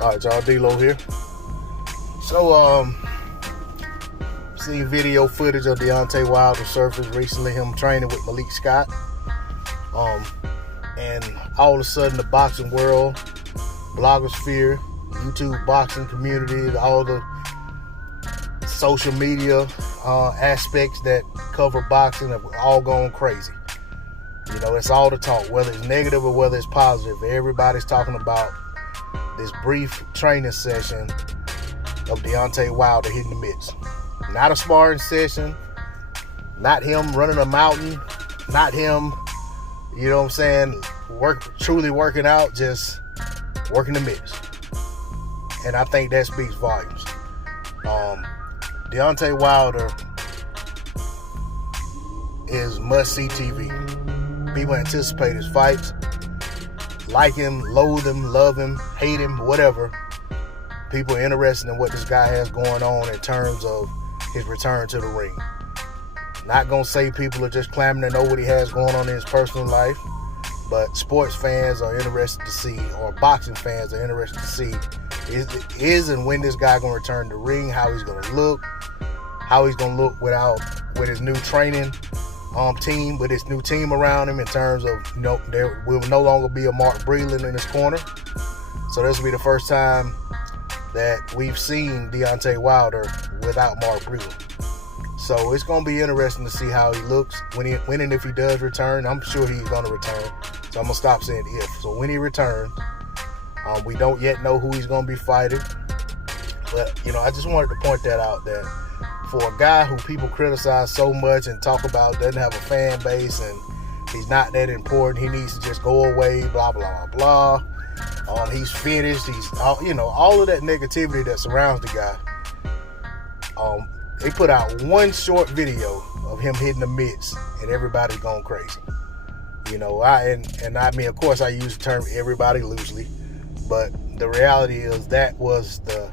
All right, y'all, D-Lo here. So, seen video footage of Deontay Wilder surfaced recently, him training with Malik Scott. And all of a sudden, the boxing world, blogosphere, YouTube boxing community, all the social media aspects that cover boxing have all gone crazy. You know, it's all the talk, whether it's negative or whether it's positive. Everybody's talking about this brief training session of Deontay Wilder hitting the mitts. Not a sparring session, not him running a mountain, not him, you know what I'm saying, truly working out, just working the mitts. And I think that speaks volumes. Deontay Wilder is must-see TV. People anticipate his fights, like him, loathe him, love him, hate him, whatever. People are interested in what this guy has going on in terms of his return to the ring. Not gonna say people are just clamoring to know what he has going on in his personal life, but sports fans are interested to see, or boxing fans are interested to see, is and when this guy gonna return to the ring, how he's gonna look with his new training team, with his new team around him, in terms of, you know, there will no longer be a Mark Breland in his corner. So this will be the first time that we've seen Deontay Wilder without Mark Breland. So it's going to be interesting to see how he looks when and if he does return. I'm sure he's going to return. So I'm going to stop saying if. So when he returns, we don't yet know who he's going to be fighting. But, you know, I just wanted to point that out, that for a guy who people criticize so much and talk about doesn't have a fan base and he's not that important, he needs to just go away, blah, blah, blah, blah. He's finished. All of that negativity that surrounds the guy. They put out one short video of him hitting the mitts, and everybody's going crazy. You know, I mean, of course, I use the term everybody loosely, but the reality is that was the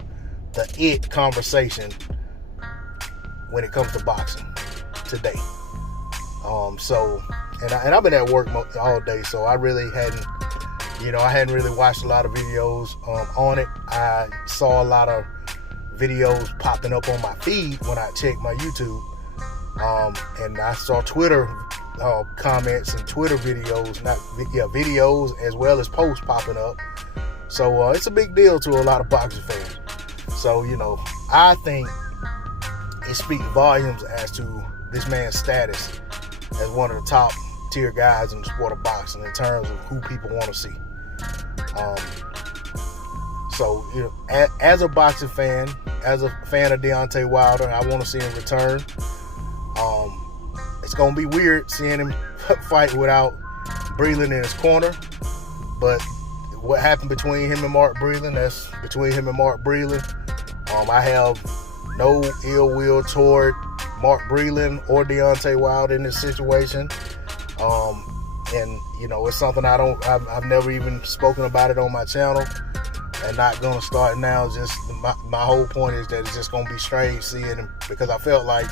it conversation when it comes to boxing today. I've been at work all day, so I really hadn't really watched a lot of videos on it. I saw a lot of videos popping up on my feed when I checked my YouTube, and I saw Twitter comments and Twitter videos, videos as well as posts popping up. So it's a big deal to a lot of boxing fans. So, you know, I think it speaks volumes as to this man's status as one of the top tier guys in the sport of boxing in terms of who people want to see. So, you know, as a boxing fan, as a fan of Deontay Wilder, I want to see him return. It's going to be weird seeing him fight without Breland in his corner, but what happened between him and Mark Breland, that's between him and Mark Breland. I have no ill will toward Mark Breland or Deontay Wilder in this situation. And, you know, it's something I've never even spoken about it on my channel, and not going to start now. Just my whole point is that it's just going to be strange seeing him, because I felt like,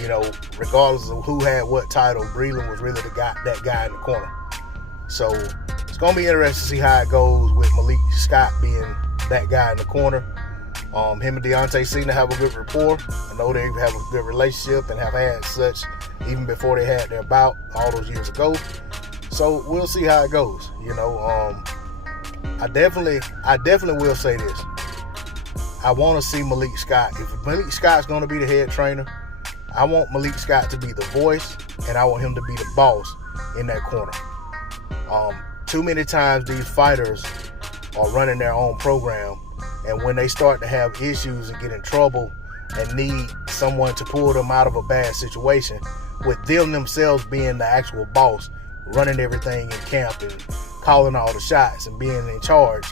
you know, regardless of who had what title, Breland was really that guy in the corner. So it's going to be interesting to see how it goes with Malik Scott being that guy in the corner. Him and Deontay seem to have a good rapport. I know they have a good relationship and have had such even before they had their bout all those years ago. So we'll see how it goes. You know, I definitely will say this. I want to see Malik Scott. If Malik Scott's going to be the head trainer, I want Malik Scott to be the voice, and I want him to be the boss in that corner. Too many times these fighters are running their own program, and when they start to have issues and get in trouble and need someone to pull them out of a bad situation, with them themselves being the actual boss, running everything in camp and calling all the shots and being in charge,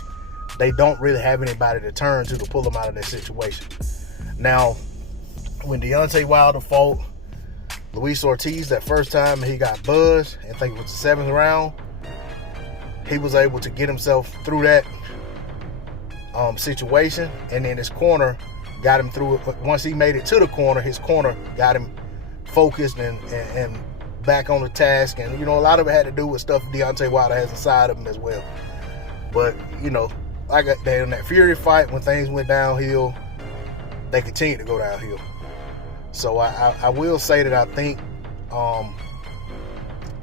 they don't really have anybody to turn to pull them out of that situation. Now, when Deontay Wilder fought Luis Ortiz that first time, he got buzzed, I think it was the 7th round, he was able to get himself through that situation, and then his corner got him through it. Once he made it to the corner, his corner got him focused and back on the task. And, you know, a lot of it had to do with stuff Deontay Wilder has inside of him as well. But, you know, like in that Fury fight, when things went downhill, they continued to go downhill. So I will say that I think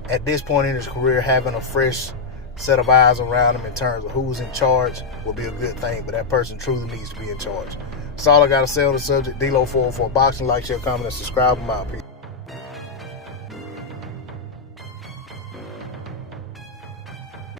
at this point in his career, having a fresh set of eyes around him in terms of who's in charge will be a good thing, but that person truly needs to be in charge. That's all I got to say on the subject. D-Lo 404 Boxing. Like, share, comment, and subscribe. I'm out. Peace.